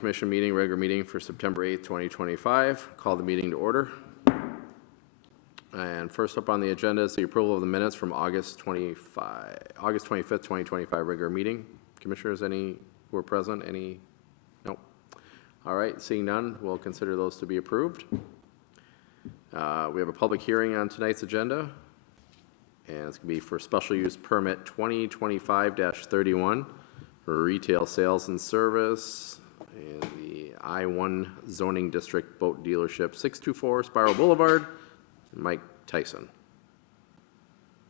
Commission meeting, regular meeting for September 8th, 2025. Call the meeting to order. And first up on the agenda is the approval of the minutes from August 25th, 2025 regular meeting. Commissioners, any who are present? Any? Nope. All right, seeing none, we'll consider those to be approved. We have a public hearing on tonight's agenda, and it's going to be for special use permit 2025-31 for retail sales and service in the I-1 zoning district boat dealership, 624 Spiral Boulevard. Mike Tyson.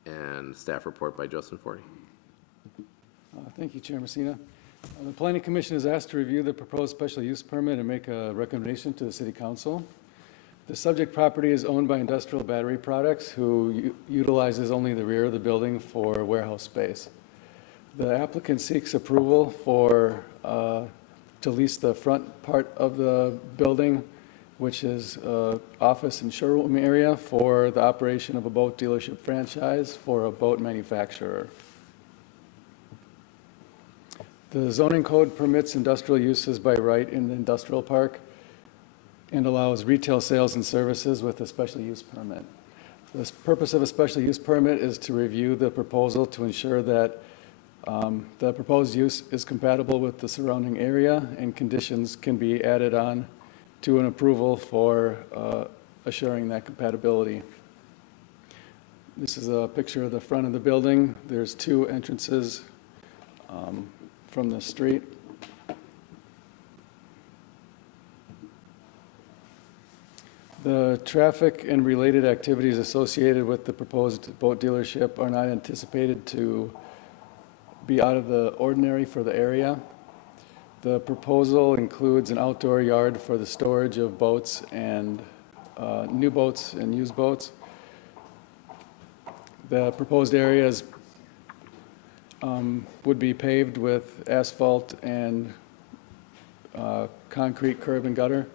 And staff report by Justin Forty. Thank you, Chair Messina. The Planning Commission is asked to review the proposed special use permit and make a recommendation to the City Council. The subject property is owned by Industrial Battery Products, who utilizes only the rear of the building for warehouse space. The applicant seeks approval for to lease the front part of the building, which is office and showroom area, for the operation of a boat dealership franchise for a boat manufacturer. The zoning code permits industrial uses by right in the industrial park and allows retail sales and services with a special use permit. The purpose of a special use permit is to review the proposal to ensure that the proposed use is compatible with the surrounding area, and conditions can be added on to an approval for assuring that compatibility. This is a picture of the front of the building. There's two entrances from the street. The traffic and related activities associated with the proposed boat dealership are not anticipated to be out of the ordinary for the area. The proposal includes an outdoor yard for the storage of boats and new boats and used boats. The proposed areas would be paved with asphalt and concrete curb and gutter,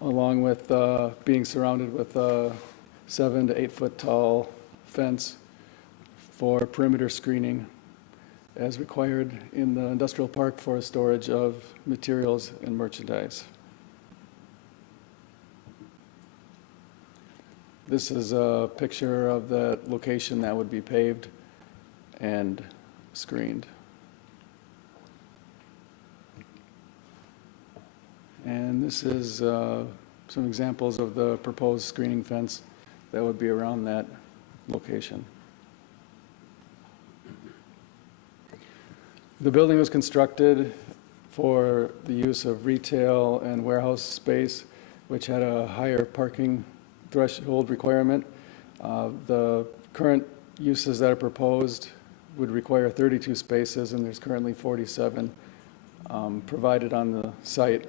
along with being surrounded with a 7 to 8 foot tall fence for perimeter screening, as required in the industrial park for storage of materials and merchandise. This is a picture of the location that would be paved and screened. And this is some examples of the proposed screening fence that would be around that location. The building was constructed for the use of retail and warehouse space, which had a higher parking threshold requirement. The current uses that are proposed would require 32 spaces, and there's currently 47 provided on the site.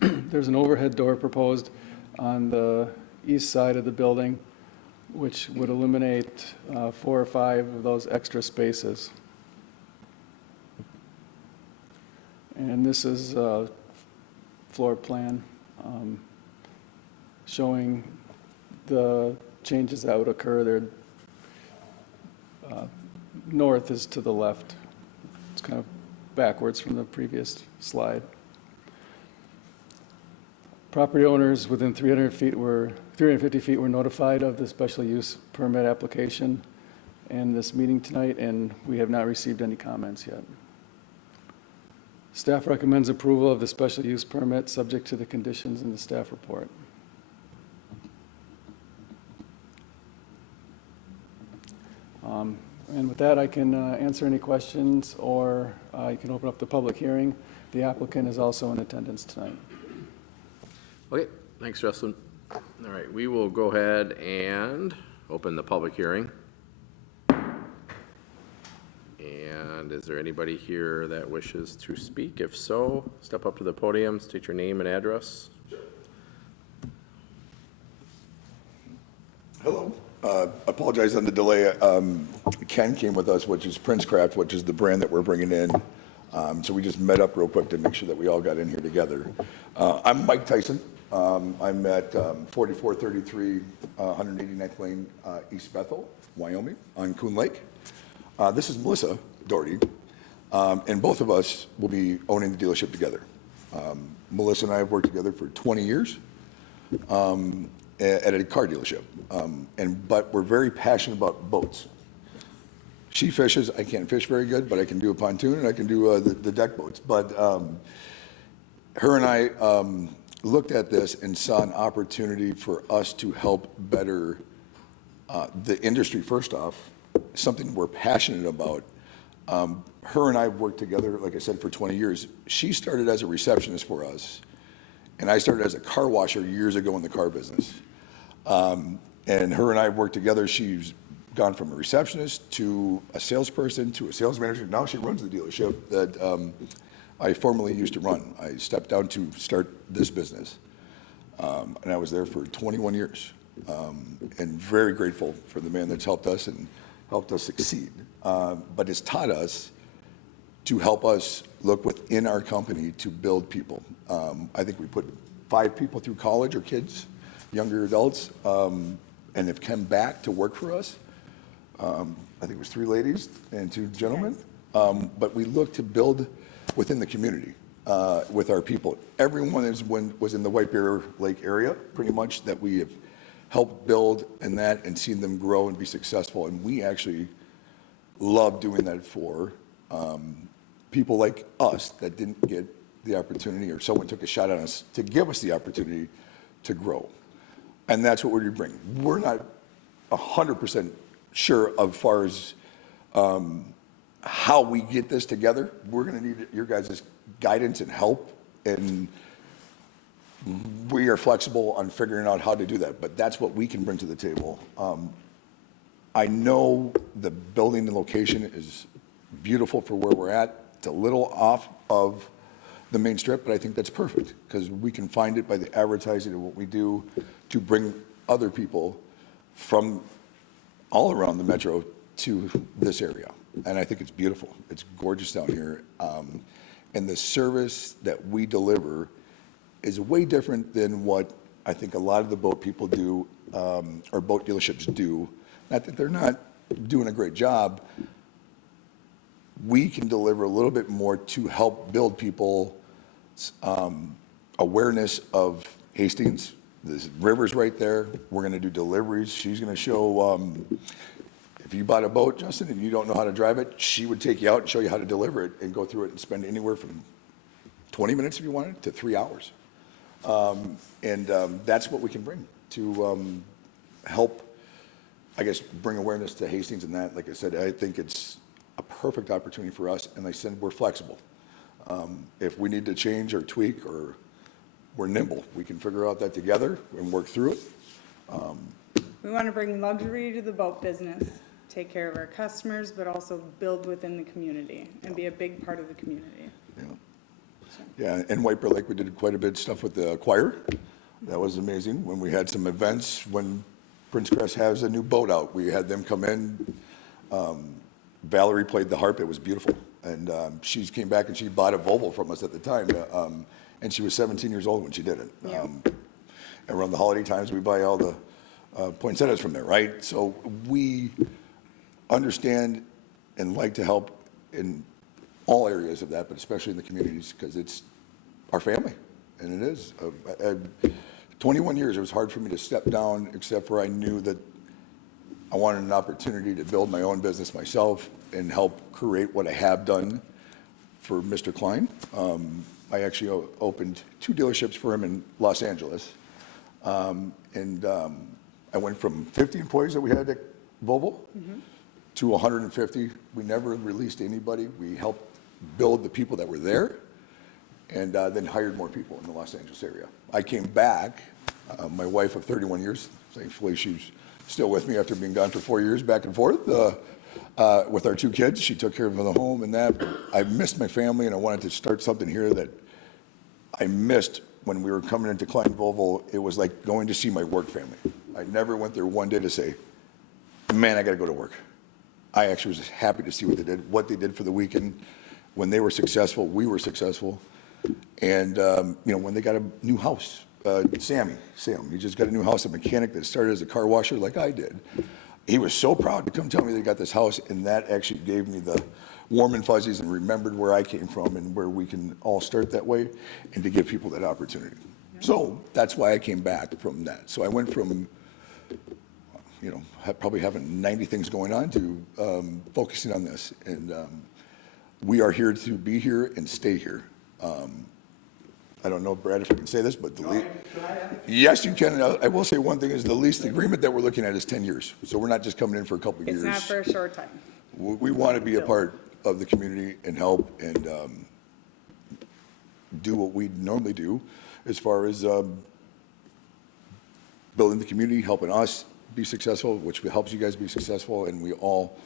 There's an overhead door proposed on the east side of the building, which would eliminate 4 or 5 of those extra spaces. And this is a floor plan showing the changes that would occur there. North is to the left. It's kind of backwards from the previous slide. Property owners within 350 feet were notified of the special use permit application and this meeting tonight, and we have not received any comments yet. Staff recommends approval of the special use permit subject to the conditions in the staff report. And with that, I can answer any questions, or you can open up the public hearing. The applicant is also in attendance tonight. Okay, thanks, Justin. All right, we will go ahead and open the public hearing. And is there anybody here that wishes to speak? If so, step up to the podium, state your name and address. Hello. Apologize on the delay. Ken came with us, which is Princecraft, which is the brand that we're bringing in. So we just met up real quick to make sure that we all got in here together. I'm Mike Tyson. I'm at 4433 189th Lane, East Bethel, Wyoming, on Coon Lake. This is Melissa Doherty, and both of us will be owning the dealership together. Melissa and I have worked together for 20 years at a car dealership, but we're very passionate about boats. She fishes. I can't fish very good, but I can do a pontoon and I can do the deck boats. But her and I looked at this and saw an opportunity for us to help better the industry, first off, something we're passionate about. Her and I have worked together, like I said, for 20 years. She started as a receptionist for us, and I started as a car washer years ago in the car business. And her and I have worked together. She's gone from a receptionist to a salesperson to a sales manager. Now she runs the dealership that I formerly used to run. I stepped down to start this business, and I was there for 21 years, and very grateful for the man that's helped us and helped us succeed. But it's taught us to help us look within our company to build people. I think we put 5 people through college, or kids, younger adults, and have come back to work for us. I think it was 3 ladies and 2 gentlemen. But we look to build within the community with our people. Everyone was in the White Bear Lake area, pretty much, that we have helped build and seen them grow and be successful. And we actually love doing that for people like us that didn't get the opportunity, or someone took a shot on us to give us the opportunity to grow. And that's what we bring. We're not 100% sure as far as how we get this together. We're going to need your guys' guidance and help, and we are flexible on figuring out how to do that, but that's what we can bring to the table. I know the building and location is beautiful for where we're at. It's a little off of the main strip, but I think that's perfect, because we can find it by the advertising and what we do to bring other people from all around the metro to this area. And I think it's beautiful. It's gorgeous down here. And the service that we deliver is way different than what I think a lot of the boat people do, or boat dealerships do. Not that they're not doing a great job. We can deliver a little bit more to help build people's awareness of Hastings. The river's right there. We're going to do deliveries. She's going to show, if you bought a boat, Justin, and you don't know how to drive it, she would take you out and show you how to deliver it and go through it and spend anywhere from 20 minutes, if you wanted, to 3 hours. That's what we can bring to help, I guess, bring awareness to Hastings. And that, like I said, I think it's a perfect opportunity for us. And like I said, we're flexible. If we need to change or tweak, or we're nimble, we can figure out that together and work through it. We want to bring luxury to the boat business, take care of our customers, but also build within the community and be a big part of the community. Yeah, in White Bear Lake, we did quite a bit of stuff with the choir. That was amazing. When we had some events, when Prince Crest has a new boat out, we had them come in. Valerie played the harp. It was beautiful. And she came back and she bought a Volvo from us at the time. And she was 17 years old when she did it. Yeah. Around the holiday times, we buy all the poinsettias from there, right? So we understand and like to help in all areas of that, but especially in the communities, because it's our family, and it is. 21 years, it was hard for me to step down, except for I knew that I wanted an opportunity to build my own business myself and help create what I have done for Mr. Klein. I actually opened 2 dealerships for him in Los Angeles. I went from 50 employees that we had at Volvo to 150. We never released anybody. We helped build the people that were there, and then hired more people in the Los Angeles area. I came back, my wife of 31 years, thankfully she's still with me after being gone for 4 years, back and forth, with our 2 kids. She took care of the home and that. I missed my family, and I wanted to start something here that I missed when we were coming into Klein Volvo. It was like going to see my work family. I never went there one day to say, man, I got to go to work. I actually was happy to see what they did for the weekend. When they were successful, we were successful. And, when they got a new house, Sam, he just got a new house, a mechanic that started as a car washer like I did. He was so proud to come tell me they got this house, and that actually gave me the warm and fuzzies and remembered where I came from and where we can all start that way and to give people that opportunity. So that's why I came back from that. So I went from, probably having 90 things going on to focusing on this. And we are here to be here and stay here. I don't know, Brad, if I can say this, but yes, you can. I will say one thing is the lease agreement that we're looking at is 10 years. So we're not just coming in for a couple of years. It's not for a short time. We want to be a part of the community and help and do what we normally do as far as building the community, helping us be successful, which helps you guys be successful, and we all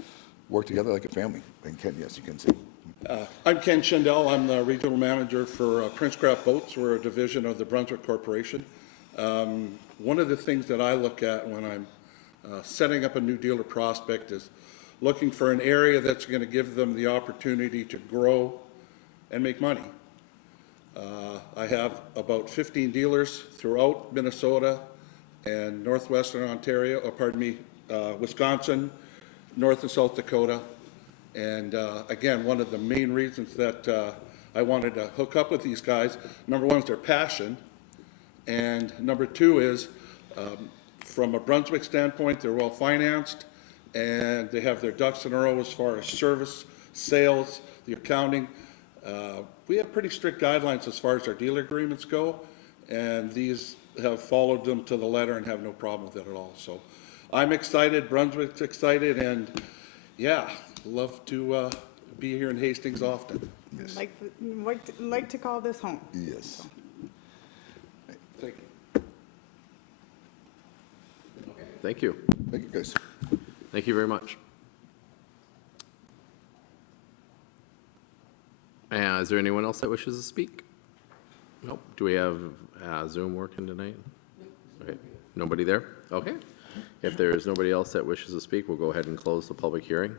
work together like a family. And Ken, yes, you can say. I'm Ken Schindel. I'm the regional manager for Princecraft Boats. We're a division of the Brunswick Corporation. One of the things that I look at when I'm setting up a new dealer prospect is looking for an area that's going to give them the opportunity to grow and make money. I have about 15 dealers throughout Minnesota and northwestern Ontario, Wisconsin, North and South Dakota. And again, one of the main reasons that I wanted to hook up with these guys, number one is their passion, and number two is from a Brunswick standpoint, they're well financed, and they have their ducks in a row as far as service, sales, the accounting. We have pretty strict guidelines as far as our dealer agreements go, and these have followed them to the letter and have no problem with it at all. So I'm excited, Brunswick's excited, and yeah, love to be here in Hastings often. Yes. Like to call this home. Yes. Thank you. Thank you. Thank you, guys. Thank you very much. Is there anyone else that wishes to speak? Nope. Do we have Zoom working tonight? Okay. Nobody there? Okay. If there is nobody else that wishes to speak, we'll go ahead and close the public hearing.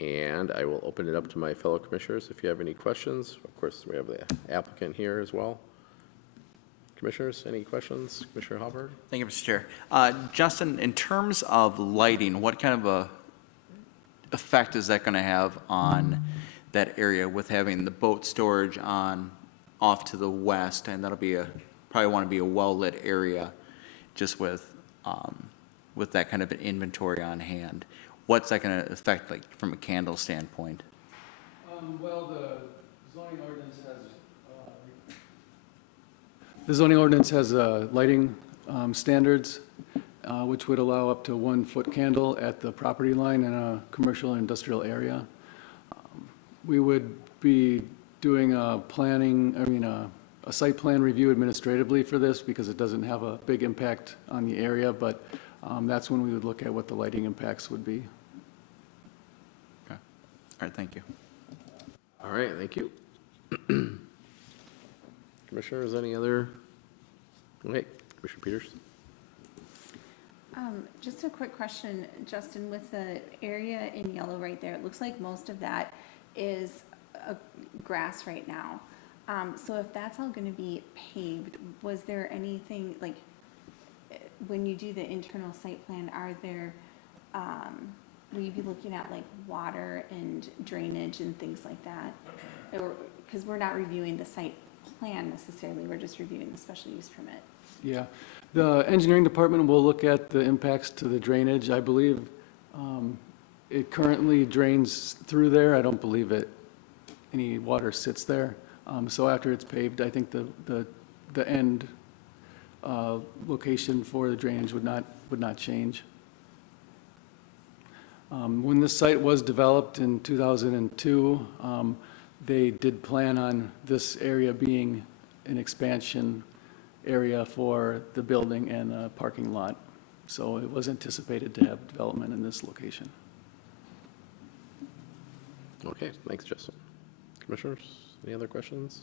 And I will open it up to my fellow commissioners if you have any questions. Of course, we have the applicant here as well. Commissioners, any questions? Commissioner Hopper? Thank you, Mr. Chair. Justin, in terms of lighting, what kind of a effect is that going to have on that area with having the boat storage on off to the west? And that'll be probably want to be a well-lit area just with that kind of an inventory on hand. What's that going to affect, like, from a candle standpoint? Well, the zoning ordinance has lighting standards, which would allow up to 1 foot candle at the property line in a commercial or industrial area. We would be doing a site plan review administratively for this because it doesn't have a big impact on the area, but that's when we would look at what the lighting impacts would be. Okay. All right, thank you. All right, thank you. Commissioners, any other? Okay, Commissioner Peters? Just a quick question, Justin, with the area in yellow right there, it looks like most of that is grass right now. So if that's all going to be paved, was there anything, like, when you do the internal site plan, will you be looking at like water and drainage and things like that? Because we're not reviewing the site plan necessarily, we're just reviewing the special use permit. Yeah, the engineering department will look at the impacts to the drainage. I believe it currently drains through there. I don't believe any water sits there. So after it's paved, I think the end location for the drainage would not change. When this site was developed in 2002, they did plan on this area being an expansion area for the building and a parking lot. So it was anticipated to have development in this location. Okay, thanks, Justin. Commissioners, any other questions?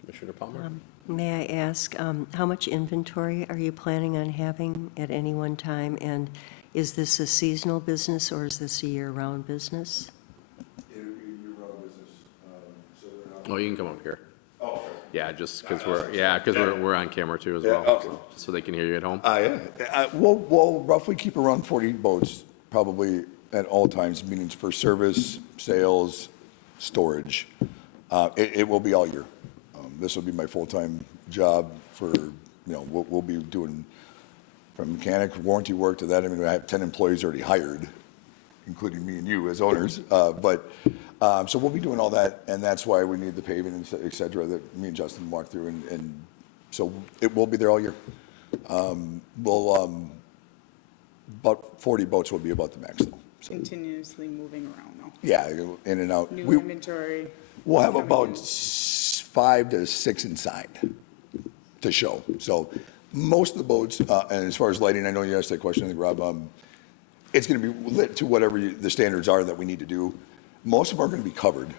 Commissioner Palmer? May I ask, how much inventory are you planning on having at any one time? And is this a seasonal business or is this a year-round business? It would be a year-round business, so we're not. Oh, you can come up here. Oh, okay. Yeah, just because we're on camera too as well, Yeah, okay. so they can hear you at home. Yeah. We'll roughly keep around 40 boats, probably at all times, meaning for service, sales, storage. It will be all year. This will be my full-time job for, we'll be doing from mechanic, warranty work to that. I mean, I have 10 employees already hired, including me and you as owners. So we'll be doing all that, and that's why we need the paving, and et cetera, that me and Justin walked through. And so it will be there all year. About 40 boats will be about the max, though. So, Continuously moving around though. yeah, in and out. New inventory. We'll have coming about in. 5 to 6 inside to show. So most of the boats, and as far as lighting, I know you asked that question, I think, Rob, it's going to be lit to whatever the standards are that we need to do. Most of them are going to be covered.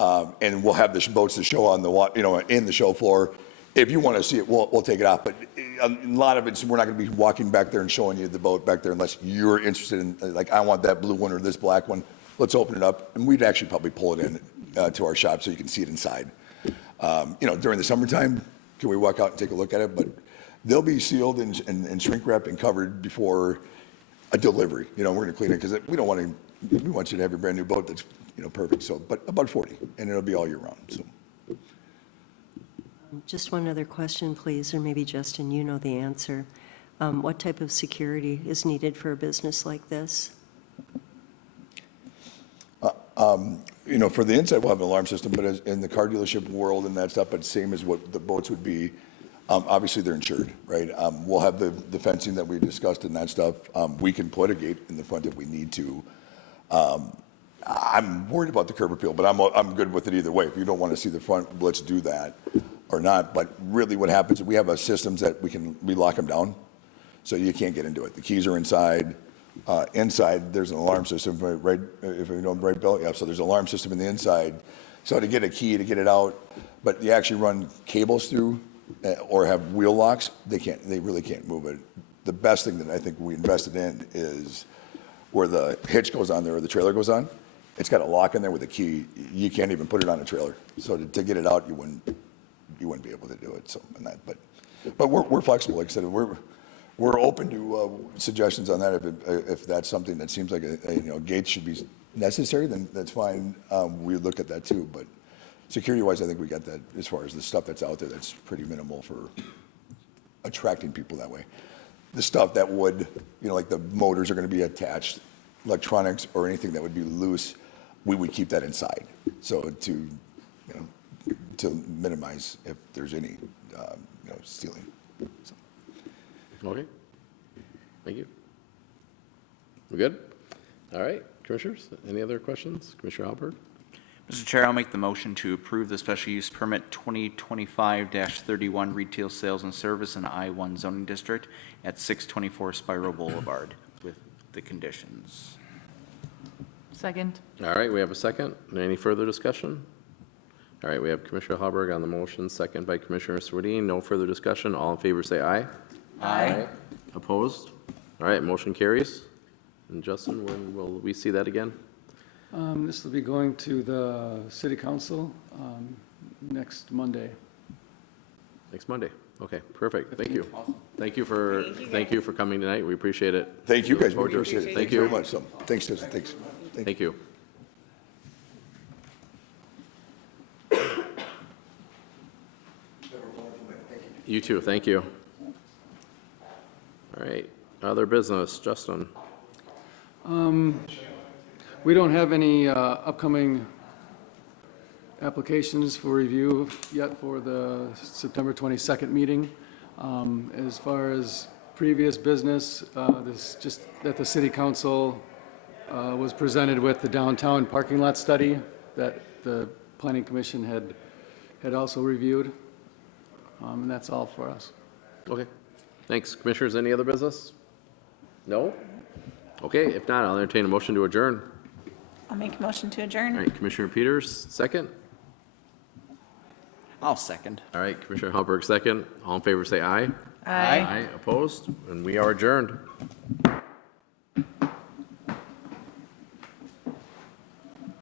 And we'll have the boats to show on the, in the show floor. If you want to see it, we'll take it off. But a lot of it's, we're not going to be walking back there and showing you the boat back there unless you're interested in, like, I want that blue one or this black one. Let's open it up. And we'd actually probably pull it in to our shop so you can see it inside. During the summertime, can we walk out and take a look at it? But they'll be sealed and shrink wrapped and covered before a delivery. We're going to clean it because we don't want to, we want you to have a brand new boat that's, perfect. So, but about 40, and it'll be all year round, so. Just one other question, please, or maybe Justin, you know the answer. What type of security is needed for a business like this? For the inside, we'll have an alarm system, but in the car dealership world and that stuff, but same as what the boats would be, obviously they're insured, right? We'll have the fencing that we discussed and that stuff. We can put a gate in the front if we need to. I'm worried about the curb appeal, but I'm good with it either way. If you don't want to see the front, let's do that or not. But really what happens is we have systems that we lock them down, so you can't get into it. The keys are inside. Inside, there's an alarm system, right? If you know, right, Bill? Yeah, so there's an alarm system in the inside. So to get a key, to get it out, but you actually run cables through or have wheel locks, they really can't move it. The best thing that I think we invested in is where the hitch goes on there or the trailer goes on. It's got a lock in there with a key. You can't even put it on a trailer. So to get it out, you wouldn't be able to do it. So, but we're flexible. Like I said, we're open to suggestions on that. If that's something that seems like a gate should be necessary, then that's fine. We look at that too. But security-wise, I think we got that as far as the stuff that's out there. That's pretty minimal for attracting people that way. The stuff that would, like the motors are going to be attached, electronics or anything that would be loose, we would keep that inside. So to minimize if there's any, stealing. So. Okay. Thank you. We good? All right, commissioners, any other questions? Commissioner Halberg? Mr. Chair, I'll make the motion to approve the special use permit 2025-31 retail sales and service in I-1 zoning district at 624 Spiral Boulevard with the conditions. Second. All right, we have a second. Any further discussion? All right, we have Commissioner Halberg on the motion, second by Commissioner Swedien. No further discussion. All in favor say aye. Aye. Opposed? All right, motion carries. And Justin, when will we see that again? This will be going to the city council next Monday. Next Monday. Okay, perfect. Thank you. Thank you for coming tonight. We appreciate it. Thank you, guys. We Forward to it. appreciate it. Thank Thank you you. very much. So, thanks, Justin. Thanks. Thank you. You too, thank you. All right, other business, Justin. We don't have any upcoming applications for review yet for the September 22nd meeting. As far as previous business, this just that the city council was presented with the downtown parking lot study that the planning commission had also reviewed. And that's all for us. Okay, thanks. Commissioners, any other business? No? Okay, if not, I'll entertain a motion to adjourn. I'll make a motion to All adjourn. right, Commissioner Peters, second. I'll second. All right, Commissioner Halberg, second. All in favor, say aye. Aye. Opposed? And we are adjourned.